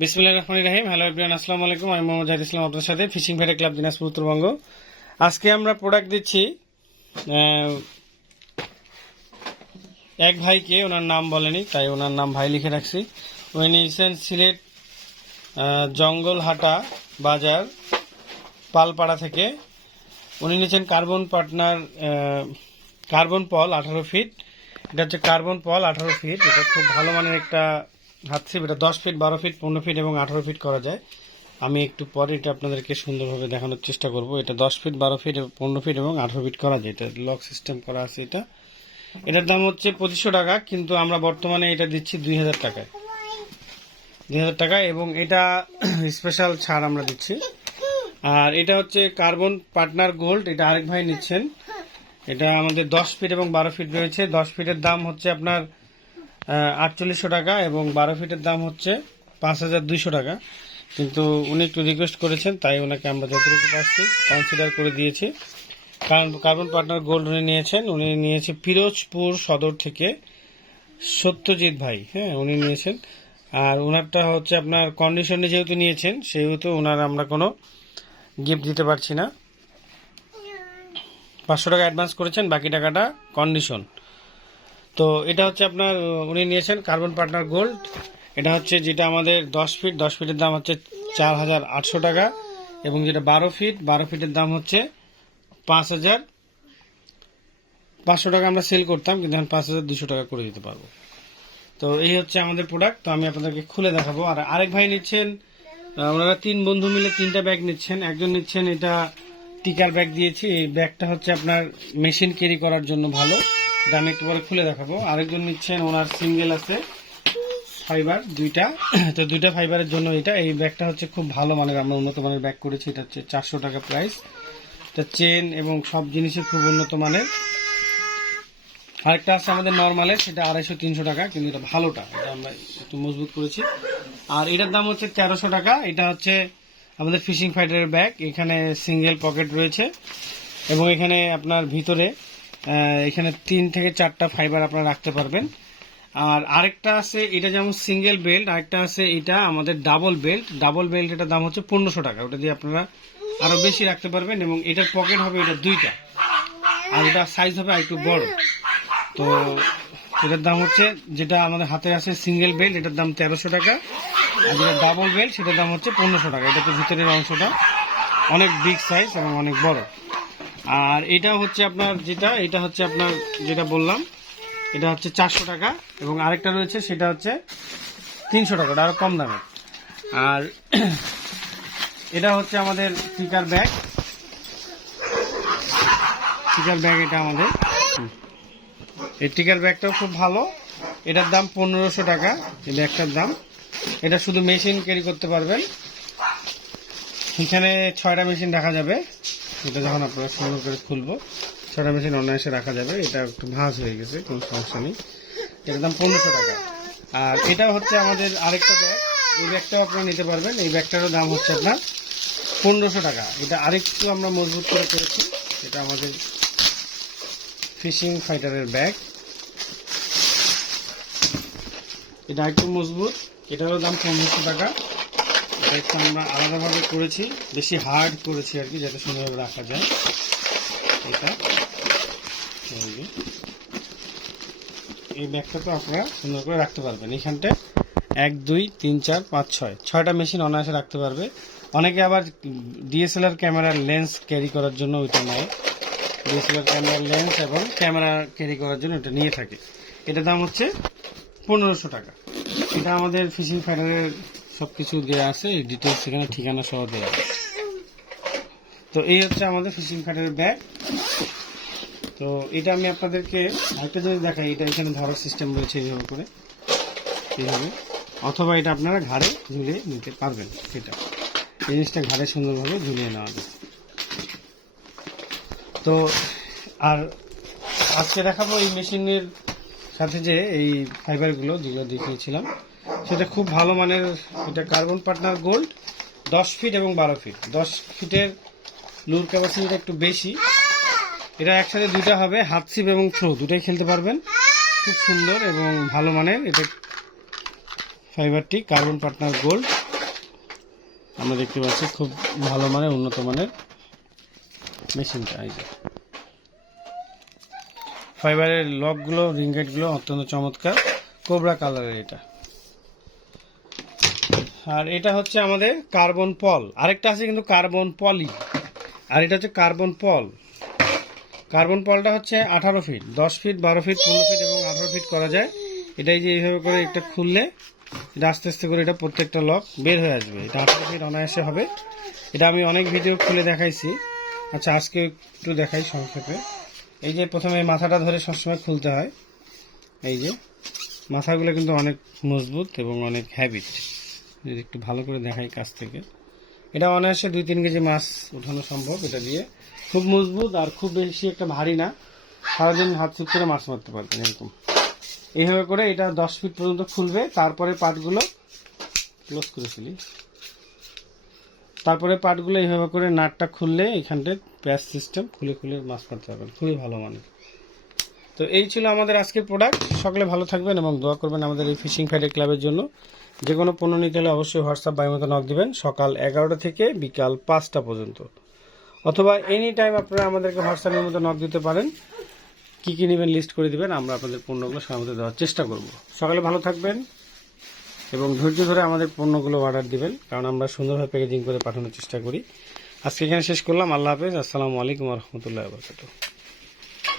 বিসমিল্লাহ রহমান রাহিম। Hello everyone আসসালামু আলাইকুম। আমি মোহাম্মদ জাহিদ ইসলাম আপনার সাথে ফিশিং ভেটে ক্লাব দিনাজপুর, উত্তরবঙ্গ। আজকে আমরা প্রোডাক্ট দিচ্ছি এক ভাইকে, ওনার নাম বলেনি, তাই ওনার নাম ভাই লিখে রাখছি। উনি নিয়েছেন সিলেট জঙ্গলহাটা বাজার, পালপাড়া থেকে। উনি নিয়েছেন কার্বন পার্টনার কার্বন পল আঠারো ফিট। এটা হচ্ছে কার্বন পল আঠারো ফিট। এটা খুব ভালো মানের একটা হাতছিপ এটা দশ ফিট বারো ফিট পনেরো ফিট এবং আঠারো ফিট করা যায়। আমি একটু পরে এটা আপনাদেরকে সুন্দরভাবে দেখানোর চেষ্টা করব। এটা দশ ফিট বারো ফিট পনেরো ফিট এবং আঠারো ফিট করা যায়। এটা লক সিস্টেম করা আছে এটা। এটার দাম হচ্ছে পঁচিশশো টাকা, কিন্তু আমরা বর্তমানে এটা দিচ্ছি দুই হাজার টাকায়। দুই হাজার টাকা এবং এটা স্পেশাল ছাড় আমরা দিচ্ছি। আর এটা হচ্ছে কার্বন পার্টনার গোল্ড এটা আরেক ভাই নিচ্ছেন। এটা আমাদের দশ ফিট এবং বারো ফিট রয়েছে। দশ ফিটের দাম হচ্ছে আপনার আটচল্লিশশো টাকা এবং বারো ফিটের দাম হচ্ছে পাঁচ হাজার দুইশো টাকা। কিন্তু উনি একটু রিকোয়েস্ট করেছেন, তাই ওনাকে আমরা যতটুকু পাচ্ছি কনসিডার করে দিয়েছি। কারণ কার্বন পার্টনার গোল্ড উনি নিয়েছেন, উনি নিয়েছে পিরোজপুর সদর থেকে সত্যজিৎ ভাই হ্যাঁ উনি নিয়েছেন। আর ওনারটা হচ্ছে আপনার কন্ডিশনে যেহেতু নিয়েছেন, সেহেতু ওনার আমরা কোনো গিফট দিতে পারছি না। পাঁচশো টাকা অ্যাডভান্স করেছেন, বাকি টাকাটা কন্ডিশন তো এটা হচ্ছে আপনার, উনি নিয়েছেন কার্বন পার্টনার গোল্ড এটা হচ্ছে যেটা আমাদের দশ ফিট দশ ফিটের দাম হচ্ছে চার হাজার আটশো টাকা এবং যেটা বারো ফিট বারো ফিটের দাম হচ্ছে পাঁচ হাজার পাঁচশো টাকা আমরা সেল করতাম, কিন্তু এখন পাঁচ হাজার দুশো টাকা করে দিতে পারব। তো এই হচ্ছে আমাদের প্রোডাক্ট তো আমি আপনাদেরকে খুলে দেখাবো। আর আরেক ভাই নিচ্ছেন ওনারা তিন বন্ধু মিলে তিনটা ব্যাগ নিচ্ছেন। একজন নিচ্ছেন এটা টিকার ব্যাগ দিয়েছি, এই ব্যাগটা হচ্ছে আপনার মেশিন ক্যারি করার জন্য ভালো। এটা আমি একটু পরে খুলে দেখাবো। আরেকজন নিচ্ছেন, ওনার সিঙ্গেল আছে। ফাইবার দুইটা। তো দুইটা ফাইবারের জন্য এটা। এই ব্যাগটা হচ্ছে খুব ভালো মানের। আমরা উন্নত মানের ব্যাগ করেছি। এটা হচ্ছে চারশো টাকা প্রাইস এটা চেন এবং সব জিনিসই খুব উন্নত মানের। আরেকটা আছে আমাদের নর্মালের সেটা আড়াইশো, তিনশো টাকা, কিন্তু এটা ভালোটা। এটা আমরা একটু মজবুত করেছি। আর এটার দাম হচ্ছে তেরোশো টাকা। এটা হচ্ছে আমাদের ফিশিং ফাইটারের ব্যাগ এখানে সিঙ্গেল পকেট রয়েছে। এবং এখানে আপনার ভিতরে এখানে তিন থেকে চারটা ফাইবার আপনারা রাখতে পারবেন। আর আরেকটা আছে, এটা যেমন সিঙ্গেল বেল্ট আরেকটা আছে এটা আমাদের ডাবল বেল্ট ডাবল বেল্ট এটার দাম হচ্ছে পনেরোশো টাকা। ওটা দিয়ে আপনারা আরও বেশি রাখতে পারবেন এবং এটার পকেট হবে এটা দুইটা। আর এটা সাইজ হবে একটু বড়। তো এটার দাম হচ্ছে, যেটা আমাদের হাতে আছে সিঙ্গেল বেল্ট এটার দাম তেরোশো টাকা। আর যেটা ডাবল বেল্ট সেটার দাম হচ্ছে পনেরোশো টাকা। এটা তো ভিতরের অংশটা অনেক বিগ সাইজ এবং অনেক বড়। আর এটা হচ্ছে আপনার যেটা, এটা হচ্ছে আপনার যেটা বললাম, এটা হচ্ছে চারশো টাকা এবং আরেকটা রয়েছে, সেটা হচ্ছে তিনশো টাকা, ওটা আরও কম দামে। আর এটা হচ্ছে আমাদের স্পিকার ব্যাগ। স্পিকার ব্যাগ এটা আমাদের। এই টিকার ব্যাগটাও খুব ভালো। এটার দাম পনেরোশো টাকা, এই ব্যাগটার দাম। এটা শুধু মেশিন ক্যারি করতে পারবেন। এখানে ছয়টা মেশিন রাখা যাবে। এটা যখন আপনারা সুন্দর করে খুলবো ছয়টা মেশিন অনায়াসে রাখা যাবে। এটা একটু ভাঁজ হয়ে গেছে, কোনো সমস্যা নেই। এটার দাম পনেরোশো টাকা। আর এটা হচ্ছে আমাদের আরেকটা ব্যাগ এই ব্যাগটাও আপনারা নিতে পারবেন। এই ব্যাগটারও দাম হচ্ছে আপনার পনেরোশো টাকা। এটা আরেকটু আমরা মজবুত করে করেছি। এটা আমাদের ফিশিং ফাইটারের ব্যাগ এটা একটু মজবুত। এটারও দাম পনেরোশো টাকা। এটা একটু আমরা আলাদাভাবে করেছি, বেশি হার্ড করেছি আর কি, যাতে সুন্দরভাবে রাখা যায়। এটা, এই। ব্যাগটা তো আপনারা সুন্দর করে রাখতে পারবেন। এখানটায় এক, দুই, তিন, চার, পাঁচ, ছয়, ছয়টা মেশিন অনায়াসে রাখতে পারবে। অনেকে আবার ডিএসএলআর ক্যামেরার লেন্স ক্যারি করার জন্য ওইটা নেয়। ডিএসএলআর ক্যামেরার লেন্স এবং ক্যামেরা ক্যারি করার জন্য এটা নিয়ে থাকে। এটার দাম হচ্ছে পনেরোশো টাকা। এটা আমাদের ফিশিং ফাইটারের সব কিছু দেওয়া আছে ডিটেলস এখানে ঠিকানা সহ দেওয়া আছে। তো এই হচ্ছে আমাদের ফিশিং ফাইটারের ব্যাগ তো এটা আমি আপনাদেরকে আরেকটা জিনিস দেখাই, এটা এখানে ধরার সিস্টেম রয়েছে এইভাবে করে। এইভাবে। অথবা এটা আপনারা ঘাড়ে ঝুলিয়ে নিতে পারবেন এটা এই জিনিসটা ঘাড়ে সুন্দরভাবে ঝুলিয়ে নেওয়া যায়। তো আর আজকে দেখাবো এই মেশিনের সাথে যে এই ফাইবারগুলো যেগুলো দেখিয়েছিলাম। সেটা খুব ভালো মানের, এটা কার্বন পার্টনার গোল্ড, দশ ফিট এবং বারো ফিট। দশ ফিটের লুর ক্যাপাসিটিটা একটু বেশি। এটা একসাথে দুইটা হবে, হাত ছিপ এবং থ্রো দুটাই খেলতে পারবেন। খুব সুন্দর এবং ভালো মানের, এটা ফাইবারটি কার্বন পার্টনার গোল্ড। আমরা দেখতে পাচ্ছি খুব ভালো মানের, উন্নত মানের মেশিনটা, এই যে। ফাইবারের লকগুলো রিংগেটগুলো অত্যন্ত চমৎকার। কোবরা কালারের এটা। আর এটা হচ্ছে আমাদের কার্বন পল। আরেকটা আছে কিন্তু কার্বন পলি। আর এটা হচ্ছে কার্বন পল। কার্বন পলটা হচ্ছে আঠারো ফিট, দশ ফিট, বারো ফিট, পনেরো ফিট এবং আঠারো ফিট করা যায়। এটাই যে এইভাবে করে একটা খুললে এটা আস্তে আস্তে করে এটা প্রত্যেকটা লক বের হয়ে আসবে। এটা আঠারো ফিট অনায়াসে হবে। এটা আমি অনেক ভিডিও খুলে দেখাইছি। আচ্ছা আজকে একটু দেখাই সংক্ষেপে এই যে প্রথমে মাথাটা ধরে সবসময় খুলতে হয়। এই যে মাথাগুলো কিন্তু অনেক মজবুত এবং অনেক হ্যাবিট যদি একটু ভালো করে দেখাই কাছ থেকে। এটা অনায়াসে দুই তিন কেজি মাছ উঠানো সম্ভব এটা দিয়ে। খুব মজবুত আর খুব বেশি একটা ভারী না। সারাদিন হাত চুপ করে মাছ মারতে পারবেন এরকম। এইভাবে করে এটা দশ ফিট পর্যন্ত খুলবে, তারপরে পাটগুলো ক্লোজ করে ফেলি। তারপরে পাটগুলো এইভাবে করে নাটটা খুললে এখানটায় প্যাচ সিস্টেম খুলে খুলে মাছ মারতে পারবেন। খুবই ভালো মানের। তো এই ছিল আমাদের আজকের প্রোডাক্ট সকলে ভালো থাকবেন এবং দোয়া করবেন আমাদের এই ফিশিং ফ্রাইডে ক্লাবের জন্য। যে কোনো পণ্য নিতে হলে অবশ্যই হোয়াটসঅ্যাপ বাই মতো নক দিবেন সকাল এগারোটা থেকে বিকাল পাঁচটা পর্যন্ত। অথবা এনি টাইম আপনারা আমাদেরকে হোয়াটসঅ্যাপের মতো নক দিতে পারেন, কি কি নেবেন লিস্ট করে দিবেন, আমরা আপনাদের পণ্যগুলো সময় মতো দেওয়ার চেষ্টা করব। সকালে ভালো থাকবেন এবং ধৈর্য ধরে আমাদের পণ্যগুলো অর্ডার দিবেন, কারণ আমরা সুন্দরভাবে প্যাকেজিং করে পাঠানোর চেষ্টা করি। আজকে এখানে শেষ করলাম, আল্লাহ হাফেজ, আসসালামু আলাইকুম রহমতুল্লাহ বরকাত